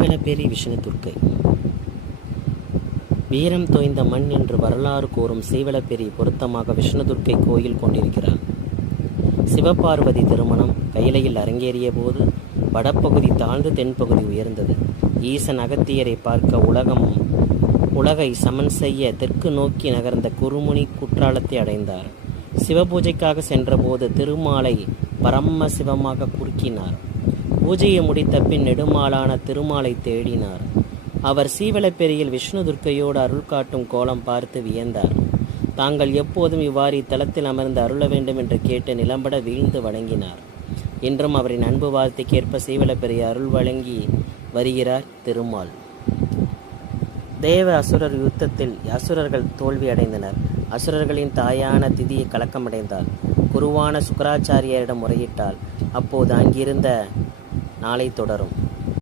சீவலப்பேரி விஷ்ணு துர்க்கை. வீரம் தோய்ந்த மண் என்று வரலாறு கூறும் சீவலப்பேரி பொருத்தமாக விஷ்ணு துர்க்கை கோயில் கொண்டிருக்கிறார். சிவபார்வதி திருமணம் கைலையில் அரங்கேறிய போது வடப்பகுதி தாழ்ந்து தென்பகுதி உயர்ந்தது. ஈசன் அகத்தியரை பார்க்க உலகை சமன் செய்ய தெற்கு நோக்கி நகர்ந்த குருமுனி குற்றாலத்தை அடைந்தார். சிவபூஜைக்காக சென்றபோது திருமாலை பரம சிவமாக குறுக்கினார். பூஜையை முடித்த பின் நெடுமாலான திருமாலை தேடினார். அவர் சீவலப்பேரியில் விஷ்ணு துர்க்கையோடு அருள் காட்டும் கோலம் பார்த்து வியந்தார். தாங்கள் எப்போதும் இவ்வாறு இத்தலத்தில் அமர்ந்து அருள வேண்டும் என்று கேட்டு நிலம்பட வீழ்ந்து வணங்கினார். இன்றும் அவரின் அன்பு வார்த்தைக்கேற்ப சீவலப்பேரி அருள் வழங்கி வருகிறார் திருமால். தேவ அசுரர் யுத்தத்தில் அசுரர்கள் தோல்வி அடைந்தனர். அசுரர்களின் தாயான திதியை கலக்கமடைந்தார். குருவான சுக்கராச்சாரியரிடம் முறையிட்டால் அப்போது அங்கிருந்த நாளை தொடரும்.